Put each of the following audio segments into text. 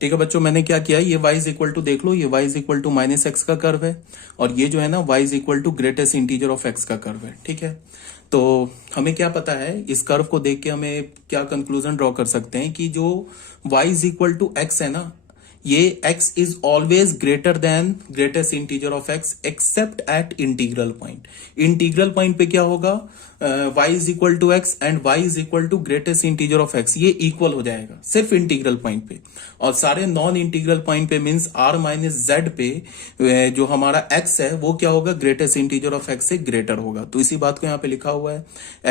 ठीक है बच्चों, मैंने क्या किया, ये y इज इक्वल टू देख लो, ये y is equal to minus x का कर्व है और ये जो है ना y is equal to greatest integer of x का कर्व है। ठीक है, तो हमें क्या पता है, इस कर्व को देख के हमें क्या कंक्लूजन ड्रॉ कर सकते हैं कि जो y is equal to x है ना, ये x is always greater than greatest integer of x except at integral point. Integral point पे क्या होगा, y is equal to x and y is equal to greatest integer of x, ये equal हो जाएगा सिर्फ इंटीग्रल पॉइंट पे। और सारे नॉन इंटीग्रल पॉइंट पे मींस r माइनस जेड पे जो हमारा x है वो क्या होगा, ग्रेटेस्ट इंटीजर ऑफ x से ग्रेटर होगा। तो इसी बात को यहाँ पे लिखा हुआ है,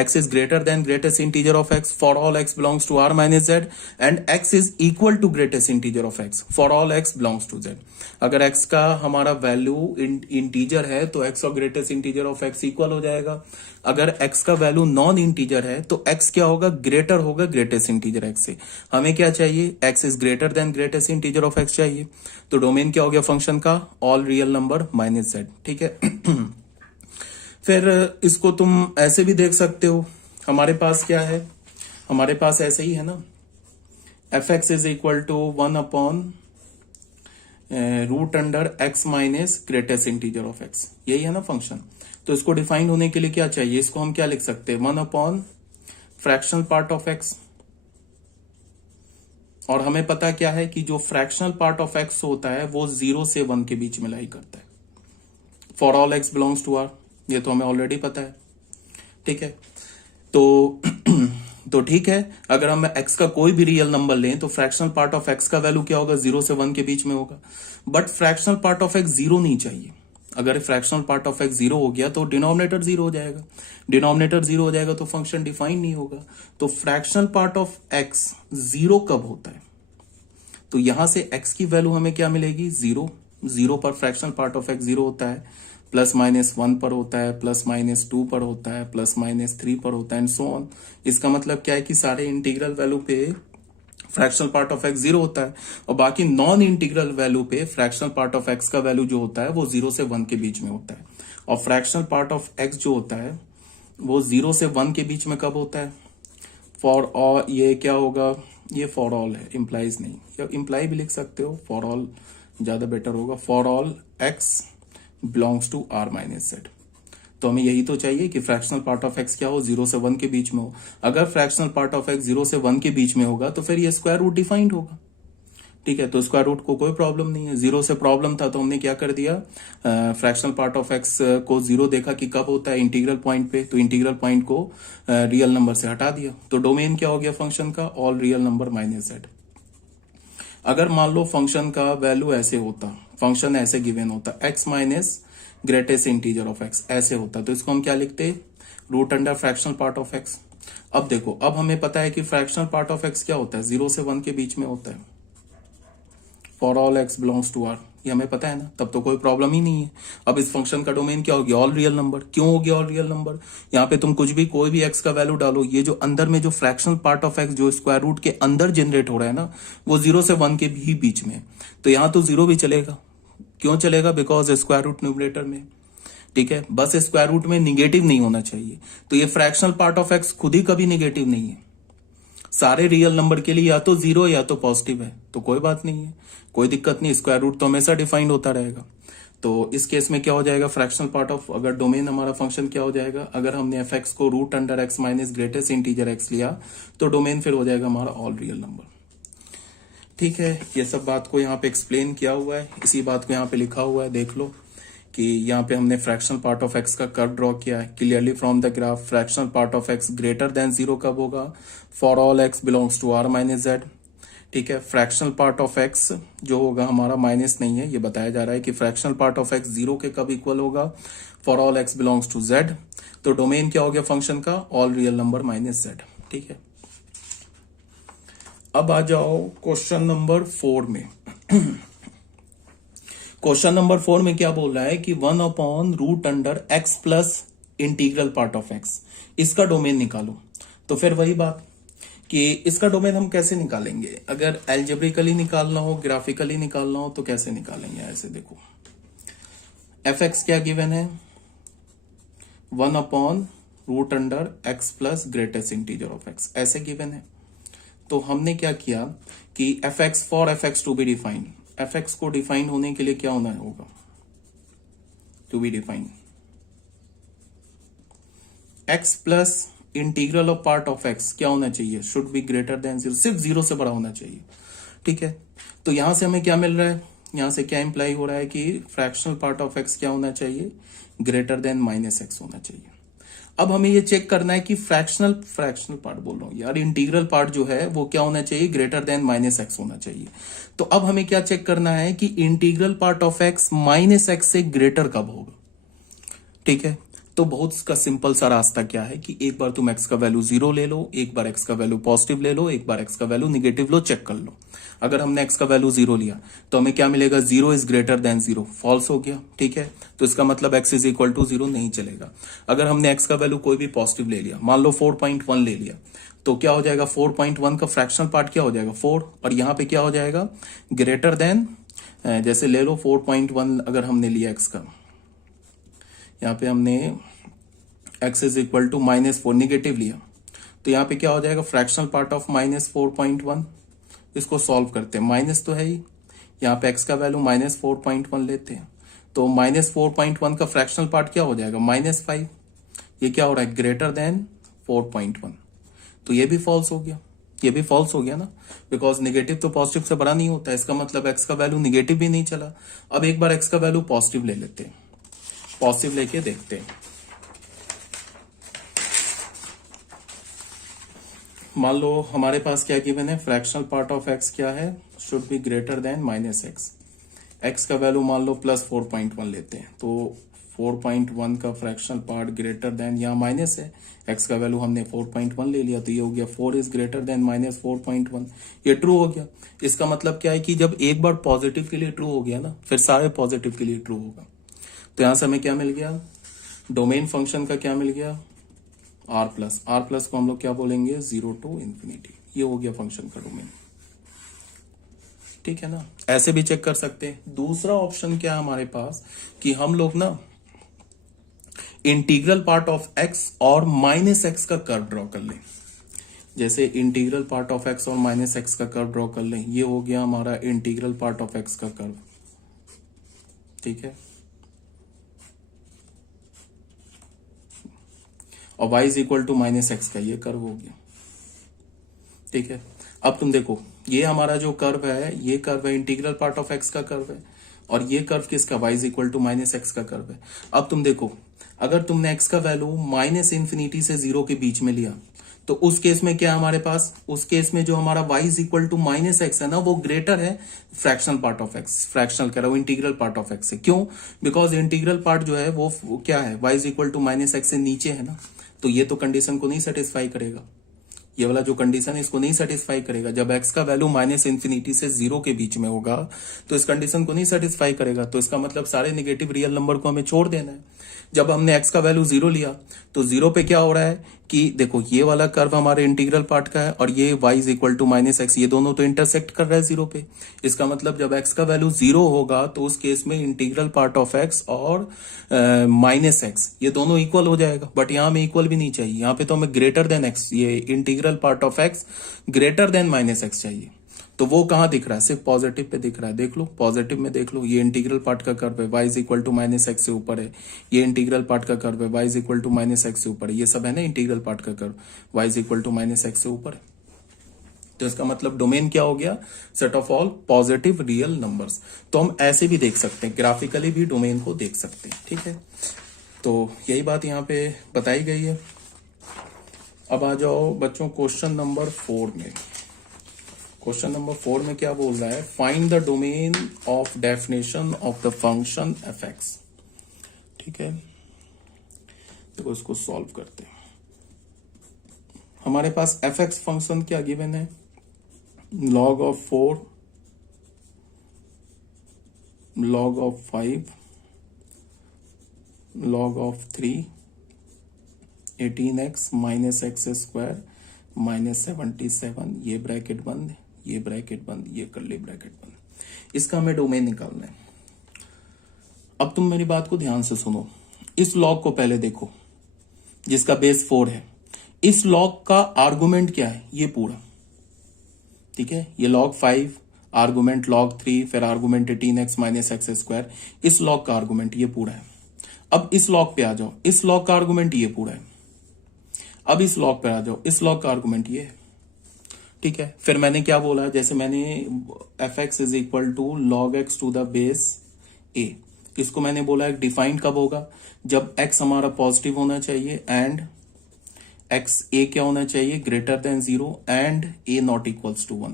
x is greater than greatest integer of x for all x belongs to r minus Z and x is equal to greatest integer of x for all x belongs to z। अगर x का हमारा value integer है तो x और greatest integer of x equal हो जाएगा। अगर x का वैल्यू नॉन इंटीजर है तो x क्या होगा, ग्रेटर होगा ग्रेटेस्ट इंटीजर x से। हमें क्या चाहिए, x is greater than greatest integer of x चाहिए। तो डोमेन क्या हो गया फंक्शन का, all real number minus Z. ठीक है फिर इसको तुम ऐसे भी देख सकते हो, हमारे पास क्या है, हमारे पास ऐसे ही है ना, f x is equal to 1 upon root under x minus greatest integer of x, यही है ना फंक्शन। तो इसको डिफाइन होने के लिए क्या चाहिए, इसको हम क्या लिख सकते हैं, 1 upon fractional part of x। और हमें पता क्या है कि जो फ्रैक्शनल पार्ट ऑफ x होता है वो 0 से 1 के बीच में लाई करता है for all x belongs to r, ये तो हमें ऑलरेडी पता है। ठीक है, तो ठीक है, अगर हम x का कोई भी रियल नंबर लें तो फ्रैक्शनल पार्ट ऑफ x का वैल्यू क्या होगा, 0 से 1 के बीच में होगा। But fractional part of x 0 नहीं चाहिए। अगर फ्रैक्शनल पार्ट ऑफ x 0 हो गया तो डिनोमिनेटर 0 हो जाएगा, डिनोमिनेटर 0 हो जाएगा तो फंक्शन डिफाइन नहीं होगा। तो फ्रैक्शनल पार्ट ऑफ x 0 कब होता है, तो यहां से x की वैल्यू हमें क्या मिलेगी, 0। 0 पर फ्रैक्शनल पार्ट ऑफ x 0 होता है, प्लस माइनस 1 पर होता है, प्लस माइनस 2 पर होता है, प्लस माइनस 3 पर होता है एंड सो ऑन। इसका मतलब क्या है कि सारे इंटीग्रल वैल्यू पे फ्रैक्शनल पार्ट ऑफ x 0 होता है और बाकी नॉन इंटीग्रल वैल्यू पे फ्रैक्शनल पार्ट ऑफ x का वैल्यू जो होता है वो 0 से 1 के बीच में होता है। और फ्रैक्शनल पार्ट ऑफ x जो होता है वो 0 से 1 के बीच में कब होता है, फॉर ऑल, ये क्या होगा, ये फॉर ऑल है, इंप्लाइज नहीं, या इंप्लाई भी लिख सकते हो, फॉर ऑल ज्यादा बेटर होगा, for all x belongs to r minus Z. तो हमें यही तो चाहिए कि फ्रैक्शनल पार्ट ऑफ x क्या हो, 0 से 1 के बीच में हो। अगर फ्रैक्शनल पार्ट ऑफ x 0 से 1 के बीच में होगा तो फिर ये स्क्वायर रूट डिफाइंड होगा। ठीक है, तो स्क्वायर रूट को कोई प्रॉब्लम नहीं है, 0 से प्रॉब्लम था तो हमने क्या कर दिया, फ्रैक्शनल पार्ट ऑफ x को 0 देखा कि कब होता है, इंटीग्रल पॉइंट पे, तो इंटीग्रल पॉइंट को रियल नंबर से हटा दिया। तो डोमेन क्या हो गया फंक्शन का, all real number minus Z. अगर मान लो फंक्शन का वैल्यू ऐसे होता, फंक्शन ऐसे गिवन होता, x minus greatest integer of x ऐसे होता, तो इसको हम क्या लिखते, root under fractional part of x। अब देखो, अब हमें पता है कि फ्रैक्शनल पार्ट ऑफ x क्या होता है, 0 से 1 के बीच में होता है for all x belongs to r, ये हमें पता है ना, तब तो कोई प्रॉब्लम ही नहीं है। अब इस फंक्शन का डोमेन क्या हो गया, ऑल रियल नंबर। क्यों हो गया ऑल रियल नंबर, यहाँ पे तुम कुछ भी कोई भी x का वैल्यू डालो, ये जो अंदर में जो फ्रैक्शनल पार्ट ऑफ x जो स्क्वायर रूट के अंदर जनरेट हो रहा है ना, वो 0 से 1 के भी बीच में, तो यहाँ तो 0 भी चलेगा। क्यों चलेगा, बिकॉज स्क्वायर रूट न्यूमरेटर में। ठीक है, बस स्क्वायर रूट में निगेटिव नहीं होना चाहिए। तो ये फ्रैक्शनल पार्ट ऑफ x खुद ही कभी निगेटिव नहीं है, सारे रियल नंबर के लिए या तो 0 या तो पॉजिटिव है, तो कोई बात नहीं है, कोई दिक्कत नहीं, स्क्वायर रूट तो हमेशा डिफाइंड होता रहेगा। तो इस केस में क्या हो जाएगा, फ्रैक्शनल पार्ट ऑफ, अगर डोमेन हमारा फंक्शन क्या हो जाएगा, अगर हमने एफ एक्स को root under x minus greatest integer x लिया तो डोमेन फिर हो जाएगा हमारा ऑल रियल नंबर। ठीक है, ये सब बात को यहाँ पे एक्सप्लेन किया हुआ है, इसी बात को यहाँ पे लिखा हुआ है, देख लो कि यहाँ पे हमने फ्रैक्शनल पार्ट ऑफ x का कर्व ड्रॉ किया है। Clearly from the graph fractional part of x greater than 0 कब होगा, for all x belongs to r minus Z. ठीक है, फ्रैक्शनल पार्ट ऑफ x जो होगा हमारा माइनस नहीं है, ये बताया जा रहा है कि फ्रैक्शनल पार्ट ऑफ x 0 के कब इक्वल होगा, for all x belongs to z। तो डोमेन क्या हो गया फंक्शन का, all real number minus Z. ठीक है, अब आ जाओ क्वेश्चन नंबर 4 में। क्वेश्चन नंबर 4 में क्या बोल रहा है कि 1 upon root under x plus integral part of x, इसका डोमेन निकालो। तो फिर वही बात कि इसका डोमेन हम कैसे निकालेंगे, अगर एल्जेब्रिकली निकालना हो, ग्राफिकली निकालना हो तो कैसे निकालेंगे। ऐसे देखो, एफ एक्स क्या गिवन है, 1 upon root under x plus greatest integer of x, ऐसे गिवन है। तो हमने क्या किया कि f x for f x to be defined, f x को डिफाइन होने के लिए क्या होना होगा, to be defined x plus integral of part of x क्या होना चाहिए, should be greater than zero, सिर्फ जीरो से बड़ा होना चाहिए। ठीक है, तो यहां से हमें क्या मिल रहा है, यहां से क्या इंप्लाई हो रहा है कि फ्रैक्शनल पार्ट ऑफ एक्स क्या होना चाहिए, ग्रेटर देन माइनस एक्स होना चाहिए। अब हमें ये चेक करना है कि फ्रैक्शनल पार्ट बोल रहा हूं यार, इंटीग्रल पार्ट जो है वो क्या होना चाहिए, ग्रेटर देन माइनस एक्स होना चाहिए। तो अब हमें क्या चेक करना है कि integral part of x minus x से ग्रेटर कब होगा। ठीक है, तो बहुत का सिंपल सा रास्ता क्या है कि एक बार तुम एक्स का वैल्यू 0 ले लो, एक बार एक्स का वैल्यू पॉजिटिव ले लो, एक बार एक्स का वैल्यू निगेटिव लो, चेक कर लो। अगर हमने एक्स का वैल्यू 0 लिया तो हमें क्या मिलेगा, 0 इज ग्रेटर देन 0, फॉल्स हो गया। ठीक है, तो इसका मतलब एक्स इज इक्वल टू 0 नहीं चलेगा। अगर हमने एक्स का वैल्यू कोई भी पॉजिटिव ले लिया, मान लो 4.1 ले लिया, तो क्या हो जाएगा, 4.1 का फ्रैक्शनल पार्ट क्या हो जाएगा 4, और यहां पे क्या हो जाएगा, ग्रेटर देन, जैसे ले लो 4.1 अगर हमने लिया एक्स का, यहाँ पे हमने x is equal to -4 negative लिया, तो यहाँ पे क्या हो जाएगा, फ्रैक्शनल पार्ट ऑफ -4.1, इसको सॉल्व करते हैं, माइनस तो है ही, यहाँ पे x का वैल्यू -4.1 लेते हैं, तो -4.1 का फ्रैक्शनल पार्ट क्या हो जाएगा, -5, ये क्या हो रहा है, ग्रेटर देन 4.1, तो ये भी फॉल्स हो गया, ये भी फॉल्स हो गया ना, बिकॉज निगेटिव तो पॉजिटिव से बड़ा नहीं होता, इसका मतलब x का वैल्यू निगेटिव भी नहीं चला। अब एक बार x का वैल्यू पॉजिटिव ले लेते हैं, पॉजिटिव लेके देखते हैं, मान लो हमारे पास क्या गिवन है, फ्रैक्शनल पार्ट ऑफ एक्स क्या है, should be greater then minus x, x का वैल्यू मान लो +4.1 लेते हैं, तो 4.1 का फ्रैक्शनल पार्ट ग्रेटर देन, यहाँ माइनस है, एक्स का वैल्यू हमने 4.1 ले लिया, तो ये हो गया 4 इज ग्रेटर देन -4.1, ये ट्रू हो गया। इसका मतलब क्या है कि जब एक बार पॉजिटिव के लिए ट्रू हो गया ना, फिर सारे पॉजिटिव के लिए ट्रू होगा। तो यहां से हमें क्या मिल गया, डोमेन फंक्शन का क्या मिल गया, आर प्लस को हम लोग क्या बोलेंगे, 0 to इंफिनिटी, ये हो गया फंक्शन का डोमेन। ठीक है ना, ऐसे भी चेक कर सकते हैं। दूसरा ऑप्शन क्या है हमारे पास कि हम लोग ना इंटीग्रल पार्ट ऑफ एक्स और माइनस एक्स का कर्व ड्रॉ कर लें, जैसे इंटीग्रल पार्ट ऑफ एक्स और माइनस एक्स का कर्व ड्रॉ कर लें, ये हो गया हमारा इंटीग्रल पार्ट ऑफ एक्स का कर्व। ठीक है, और y is equal to -x का ये कर्व हो गया। ठीक है, अब तुम देखो ये हमारा जो कर्व है, ये कर्व है इंटीग्रल पार्ट ऑफ x का कर्व है, और ये कर्व किसका, y is equal to -x का कर्व है। अब तुम देखो, अगर तुमने x का वैल्यू -∞ से 0 के बीच में लिया, तो उस केस में क्या हमारे पास, उस केस में जो हमारा y is equal to -x है ना, वो ग्रेटर है fractional part of x, fractional कह रहा हूं, इंटीग्रल पार्ट ऑफ x से। क्यों, बिकॉज इंटीग्रल पार्ट जो है वो क्या है, y is equal to -x से नीचे है ना, तो ये तो कंडीशन को नहीं सेटिस्फाई करेगा, ये वाला जो कंडीशन है इसको नहीं सेटिस्फाई करेगा। जब x का वैल्यू -∞ से 0 के बीच में होगा तो इस कंडीशन को नहीं सेटिस्फाई करेगा, तो इसका मतलब सारे नेगेटिव रियल नंबर को हमें छोड़ देना है। जब हमने x का वैल्यू 0 लिया तो 0 पे क्या हो रहा है कि देखो ये वाला कर्व हमारे इंटीग्रल पार्ट का है, और ये y is equal to -x, ये दोनों तो इंटरसेक्ट कर रहा है 0 पे। इसका मतलब जब x का वैल्यू 0 होगा तो उस केस में इंटीग्रल पार्ट ऑफ x और -x ये दोनों इक्वल हो जाएगा, बट यहाँ में इक्वल भी नहीं चाहिए, यहाँ पे तो हमें ग्रेटर देन x, ये integral part of x greater then -x चाहिए। तो वो कहां दिख रहा है, सिर्फ पॉजिटिव पे दिख रहा है, देख लो पॉजिटिव में देख लो, ये इंटीग्रल पार्ट का कर्व है, y is equal to -x से ऊपर है, ये इंटीग्रल पार्ट का कर्व है, y is equal to -x से ऊपर है, ये सब है ना इंटीग्रल पार्ट का curve, y is equal to -x से ऊपर है। तो इसका मतलब डोमेन क्या हो गया, set of all positive real numbers. तो हम ऐसे भी देख सकते हैं, ग्राफिकली भी डोमेन को देख सकते हैं। ठीक है, तो यही बात यहाँ पे बताई गई है। अब आ जाओ बच्चों क्वेश्चन नंबर 4 में। क्वेश्चन नंबर 4 में क्या बोल रहा है, find the domain of definition of the function F x. ठीक है, तो इसको सॉल्व करते हैं। हमारे पास एफ एक्स फंक्शन क्या गिवन है, log of 4, log of 5, log of 3, 18x minus x square -77, ये ब्रैकेट बंद, ये ब्रैकेट बंद, ये कर्ली ब्रैकेट बंद। इसका हमें डोमेन निकालना है। अब तुम मेरी बात को ध्यान से सुनो, इस लॉग को पहले देखो जिसका बेस 4 है, इस लॉग का आर्गुमेंट क्या है, ये पूरा, ठीक है, ये log 5 आर्गुमेंट log 3 फिर argument 18x minus x square, इस log का आर्गुमेंट ये पूरा है। अब इस log पे आ जाओ, इस log का आर्गुमेंट ये पूरा है। अब इस log पे आ जाओ, इस log का आर्गुमेंट ये है। ठीक है, फिर मैंने क्या बोला, जैसे मैंने f x is equal to log x to the base a, इसको मैंने बोला है डिफाइंड कब होगा, जब x हमारा पॉजिटिव होना चाहिए एंड एक्स ए क्या होना चाहिए, greater than 0 and a not equals to 1,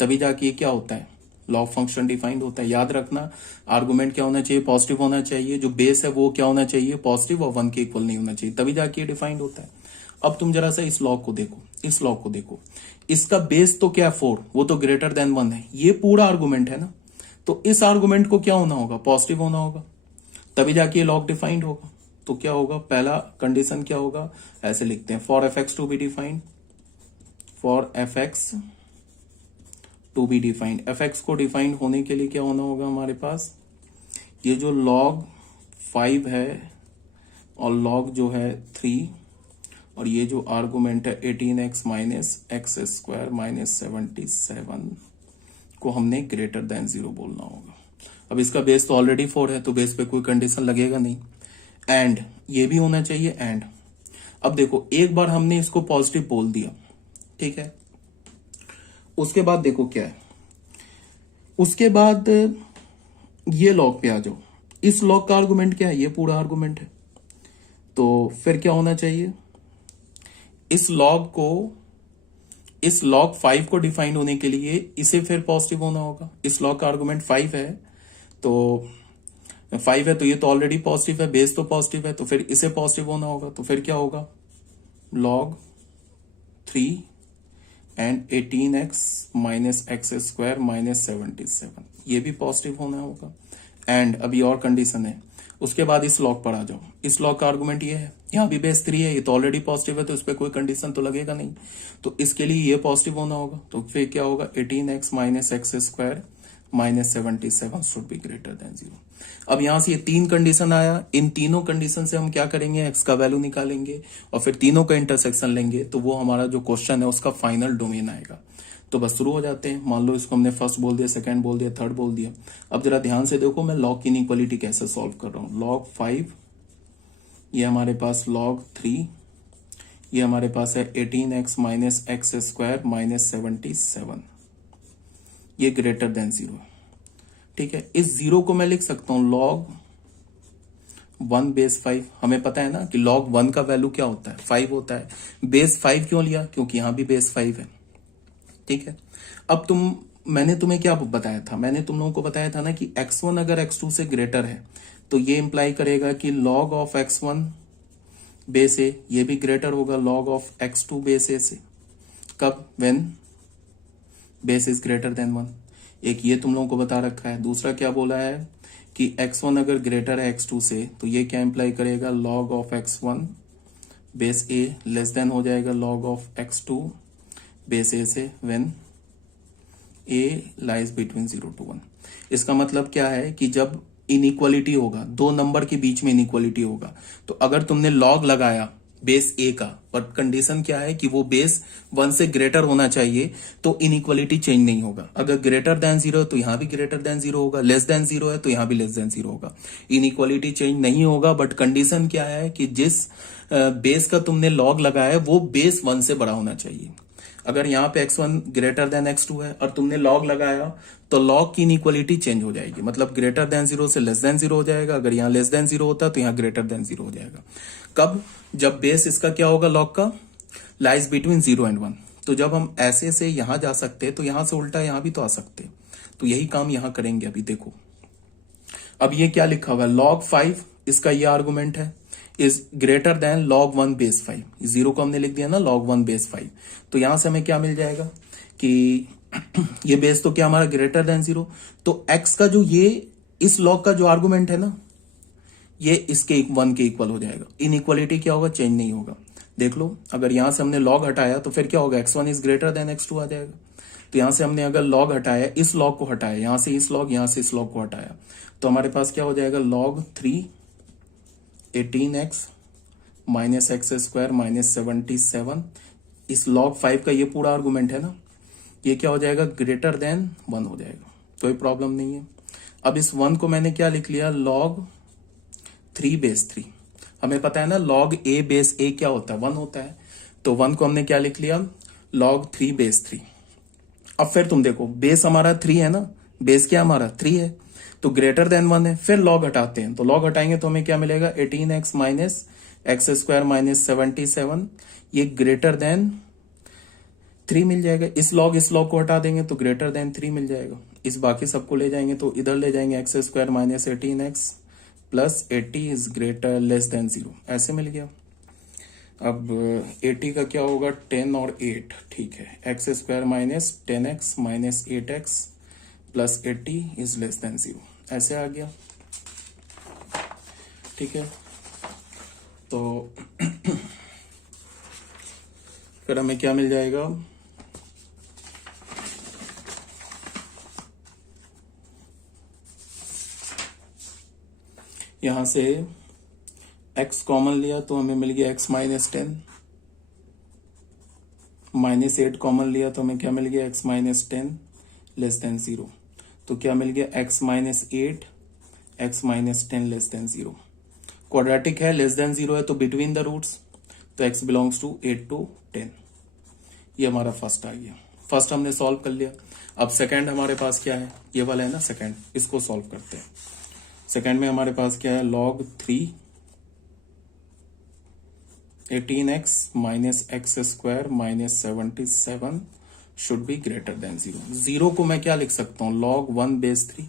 तभी जाके ये क्या होता है, लॉग फंक्शन डिफाइंड होता है। याद रखना, आर्गुमेंट क्या होना चाहिए, पॉजिटिव होना चाहिए, जो बेस है वो क्या होना चाहिए, पॉजिटिव, और 1 के इक्वल नहीं होना चाहिए, तभी जाके ये डिफाइंड होता है। अब तुम जरा सा इस लॉग को देखो, इस लॉग को देखो, इसका बेस तो क्या है 4, वो तो ग्रेटर देन 1 है, ये पूरा आर्गुमेंट है ना, तो इस आर्गुमेंट को क्या होना होगा, पॉजिटिव होना होगा, तभी जाके ये लॉग डिफाइंड होगा। तो क्या होगा, पहला कंडीशन क्या होगा, ऐसे लिखते हैं, for f x to be defined, for f x to be defined, f x को डिफाइंड होने के लिए क्या होना होगा हमारे पास, ये जो log 5 है और log जो है 3 और ये जो आर्गुमेंट है 18x minus x square minus 77 को हमने ग्रेटर देन 0 बोलना होगा। अब इसका बेस तो ऑलरेडी 4 है, तो बेस पे कोई कंडीशन लगेगा नहीं, एंड ये भी होना चाहिए एंड। अब देखो, एक बार हमने इसको पॉजिटिव बोल दिया, ठीक है, उसके बाद देखो क्या है, उसके बाद ये लॉग पे आ जाओ, इस लॉग का आर्गुमेंट क्या है, ये पूरा आर्गुमेंट है, तो फिर क्या होना चाहिए, इस लॉग 5 को डिफाइन होने के लिए इसे फिर पॉजिटिव होना होगा। इस लॉग का आर्गुमेंट 5 है, तो 5 है तो ये तो ऑलरेडी पॉजिटिव है, बेस तो पॉजिटिव है, तो फिर इसे पॉजिटिव होना होगा, तो फिर क्या होगा, log 3 and 18x minus x square minus 77, ये भी पॉजिटिव होना होगा, एंड अभी और कंडीशन है। उसके बाद इस लॉग पर आ जाओ, इस लॉग का आर्गुमेंट ये है, यहाँ भी बेस 3 है, ये तो ऑलरेडी पॉजिटिव है, तो इस पर कोई कंडीशन तो लगेगा नहीं, तो इसके लिए ये पॉजिटिव होना होगा, तो फिर क्या होगा, 18x minus x square minus 77 should be greater than 0। अब यहां से ये 3 कंडीशन आया, इन तीनों कंडीशन से हम क्या करेंगे, एक्स का वैल्यू निकालेंगे और फिर तीनों का इंटरसेक्शन लेंगे, तो वो हमारा जो क्वेश्चन है उसका फाइनल डोमेन आएगा। तो बस शुरू हो जाते हैं। मान लो इसको हमने फर्स्ट बोल दिया, सेकंड बोल दिया, थर्ड बोल दिया। अब जरा ध्यान से देखो मैं लॉग की इनइक्वालिटी कैसे सॉल्व कर रहा हूं। log 5, ये हमारे पास log 3, ये हमारे पास है 18x minus x square minus 77, ये ग्रेटर देन 0। ठीक है, इस 0 को मैं लिख सकता हूं log 1 बेस 5। हमें पता है ना कि log 1 का वैल्यू क्या होता है, 5 होता है। बेस 5 क्यों लिया, क्योंकि यहां भी बेस 5 है। ठीक है, अब मैंने तुम्हें क्या बताया था, मैंने तुम लोगों को बताया था ना कि x1 अगर x2 से ग्रेटर है तो ये इंप्लाई करेगा कि log ऑफ x1 बेस ए, ये भी ग्रेटर होगा log ऑफ x2 बेस ए से। कब, when base is greater then 1। एक ये तुम लोगों को बता रखा है। दूसरा क्या बोला है कि x1 अगर ग्रेटर है x2 से, तो ये क्या इंप्लाई करेगा, log of x1 base A less than हो जाएगा log ऑफ x2 बेस ए से when A lies between 0 to 1। इसका मतलब क्या है कि जब इनइक्वालिटी होगा, दो नंबर के बीच में इनइक्वालिटी होगा, तो अगर तुमने लॉग लगाया बेस ए का, बट कंडीशन क्या है कि वो बेस 1 से ग्रेटर होना चाहिए, तो इनइक्वालिटी चेंज नहीं होगा। अगर ग्रेटर देन 0 तो यहां भी ग्रेटर देन 0 होगा, लेस देन 0 है तो यहां भी लेस देन 0 होगा। इनइक्वालिटी चेंज नहीं होगा, बट कंडीशन क्या है कि जिस बेस का तुमने लॉग लगाया है वो बेस 1 से बड़ा होना चाहिए। अगर यहाँ पे x1 ग्रेटर देन x2 है और तुमने लॉग लगाया, तो लॉग की इनइक्वालिटी चेंज हो जाएगी, मतलब ग्रेटर देन 0 से लेस देन 0 हो जाएगा। अगर यहाँ लेस देन 0 होता तो यहाँ ग्रेटर देन 0 हो जाएगा। कब, जब बेस इसका क्या होगा, लॉग का लाइज बिटवीन 0 and 1। तो जब हम ऐसे से यहां जा सकते हैं तो यहां से उल्टा यहां भी तो आ सकते, तो यही काम यहां करेंगे। अभी देखो, अब ये क्या लिखा हुआ है, log 5 इसका ये आर्गुमेंट है, is greater then log 1 base 5। 0 को हमने लिख दिया ना log 1 बेस 5, तो यहां से हमें क्या मिल जाएगा कि ये बेस तो क्या हमारा ग्रेटर देन 0, तो x का जो ये इस log का जो आर्गुमेंट है ना, ये इसके 1 के इक्वल हो जाएगा। इनइक्वालिटी क्या होगा, चेंज नहीं होगा। देख लो, अगर यहां से हमने log हटाया तो फिर क्या होगा, x1 is greater then x2 आ जाएगा। तो यहां से हमने अगर log हटाया, इस log को हटाया, यहां से इस log, यहां से इस log को हटाया, तो हमारे पास क्या हो जाएगा, log 3 18x minus x square minus 77। इस log 5 का ये पूरा आर्गुमेंट है ना, ये क्या हो जाएगा, ग्रेटर देन 1 हो जाएगा, कोई प्रॉब्लम नहीं है। अब इस 1 को मैंने क्या लिख लिया, log 3/3। हमें पता है ना log a/a क्या होता है, 1 होता है, तो 1 को हमने क्या लिख लिया, log 3/3। अब फिर तुम देखो बेस हमारा 3 है ना, बेस क्या हमारा 3 है, तो ग्रेटर देन 1 है, फिर लॉग हटाते हैं, तो लॉग हटाएंगे तो हमें क्या मिलेगा, 18x minus x square minus 77, ये ग्रेटर देन 3 मिल जाएगा। इस लॉग को हटा देंगे तो ग्रेटर देन 3 मिल जाएगा। इस बाकी सबको ले जाएंगे तो इधर ले जाएंगे, x square minus 18x plus 80 is greater less than 0, ऐसे मिल गया। अब 80 का क्या होगा, 10 और 8, ठीक है, x square minus 10x minus 8x plus 80 is less than 0, ऐसे आ गया, ठीक है। तो फिर हमें क्या मिल जाएगा, यहां से x कॉमन लिया तो हमें मिल गया x माइनस 10, माइनस 8 कॉमन लिया तो हमें क्या मिल गया, x माइनस 10 लेस देन 0, तो क्या मिल गया, x minus 8 x minus 10 less than 0। Quadratic है, लेस देन 0 है तो बिटवीन द रूट्स, तो x बिलोंग्स टू 8 to 10। ये हमारा फर्स्ट आ गया, फर्स्ट हमने सॉल्व कर लिया। अब सेकंड हमारे पास क्या है, ये वाला है ना सेकंड, इसको सॉल्व करते हैं। सेकंड में हमारे पास क्या है, log 3 18x minus x square minus 77 should be greater than 0। 0 को मैं क्या लिख सकता हूँ, log 1/3,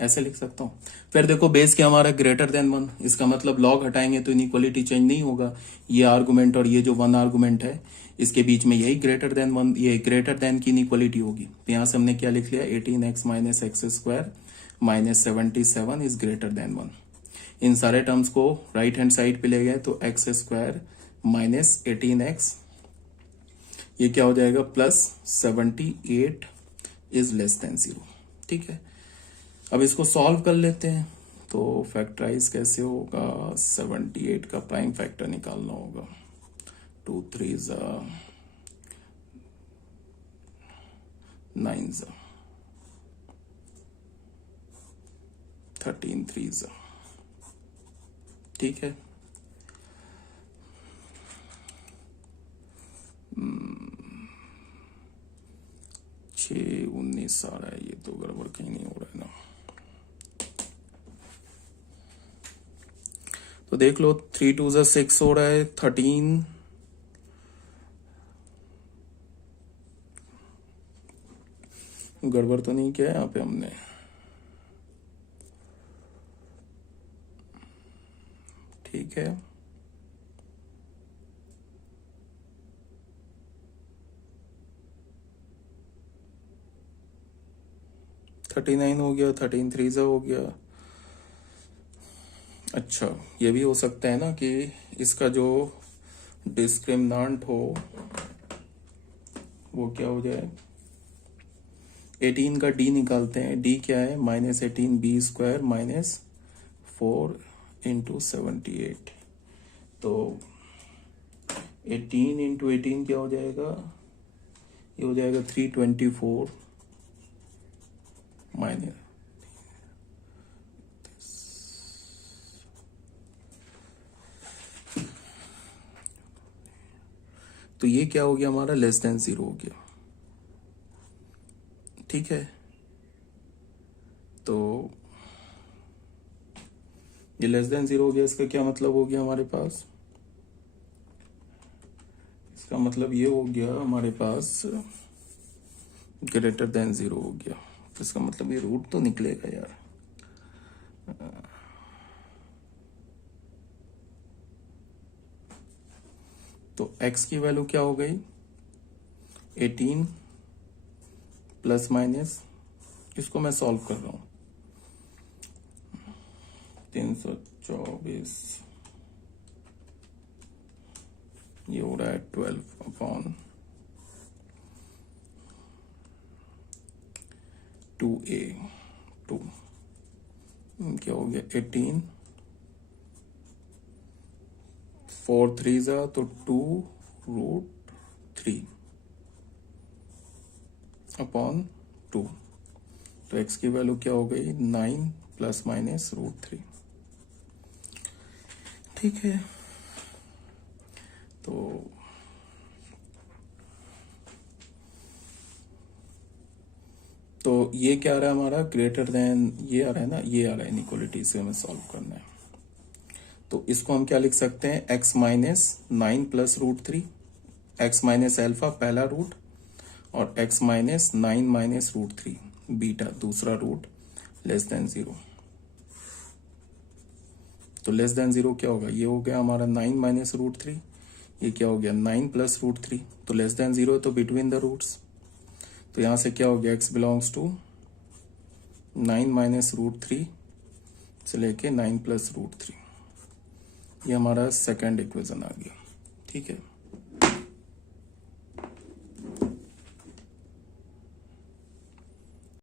ऐसे लिख सकता हूँ। फिर देखो बेस क्या हमारा, ग्रेटर देन 1, इसका मतलब लॉग हटाएंगे तो इनइक्वालिटी चेंज नहीं होगा, ये आर्गुमेंट और ये जो 1 आर्गुमेंट है इसके बीच में यही ग्रेटर देन 1, ये ग्रेटर देन की इनइक्वालिटी होगी। तो यहां से हमने क्या लिख लिया, 18x minus x square minus 77 is greater then 1। इन सारे टर्म्स को राइट हैंड साइड पे ले गए तो एक्स स्क्वायर माइनस 18x, ये क्या हो जाएगा, प्लस 78 इज लेस देन 0, ठीक है। अब इसको सॉल्व कर लेते हैं, तो फैक्टराइज कैसे होगा, 78 का प्राइम फैक्टर निकालना होगा, 2 3 9 13 3, ठीक है। 6 19 आ रहा है, ये तो गड़बड़ कहीं नहीं हो रहा है ना, तो देख लो 3 2 6 हो रहा है, 13 गड़बड़ तो नहीं किया यहाँ पे हमने, ठीक है। थर्टी 9 हो गया, 13 3 हो गया। अच्छा ये भी हो सकता है ना कि इसका जो डिस्क्रिमिनांट हो वो क्या हो जाए, 18 का डी निकालते हैं, डी क्या है, minus 18 b square minus 4 into 78, तो 18 इंटू 18 क्या हो जाएगा, ये हो जाएगा 324 माइनस, तो ये क्या हो गया हमारा, लेस देन 0 हो गया, ठीक है। तो ये लेस देन 0 हो गया, इसका क्या मतलब हो गया हमारे पास, इसका मतलब ये हो गया हमारे पास ग्रेटर देन 0 हो गया, तो इसका मतलब ये रूट तो निकलेगा यार। तो x की वैल्यू क्या हो गई, 18 प्लस माइनस, इसको मैं सॉल्व कर रहा हूं, 324, ये हो रहा है 12/2a 2, क्या हो गया 18, 4 3 तो 2√3, अपॉन 2। तो x की वैल्यू क्या हो गई 9 प्लस माइनस √3। ठीक है, तो ये क्या आ रहा है हमारा ग्रेटर देन, ये आ रहा है ना, ये आ रहा है इनइक्वालिटी, से हमें सॉल्व करना है। तो इसको हम क्या लिख सकते हैं, x minus 9 plus √3, x minus alpha पहला रूट और x माइनस 9 माइनस √3 बीटा दूसरा रूट लेस देन 0। तो लेस देन 0 क्या होगा, ये हो गया हमारा 9 माइनस √3, ये क्या हो गया 9 प्लस √3। तो लेस देन 0 तो बिटवीन द रूट्स, तो यहां से क्या हो गया x बिलोंग्स टू 9 माइनस √3 से लेके 9 प्लस √3। ये हमारा सेकंड इक्वेशन आ गया। ठीक है।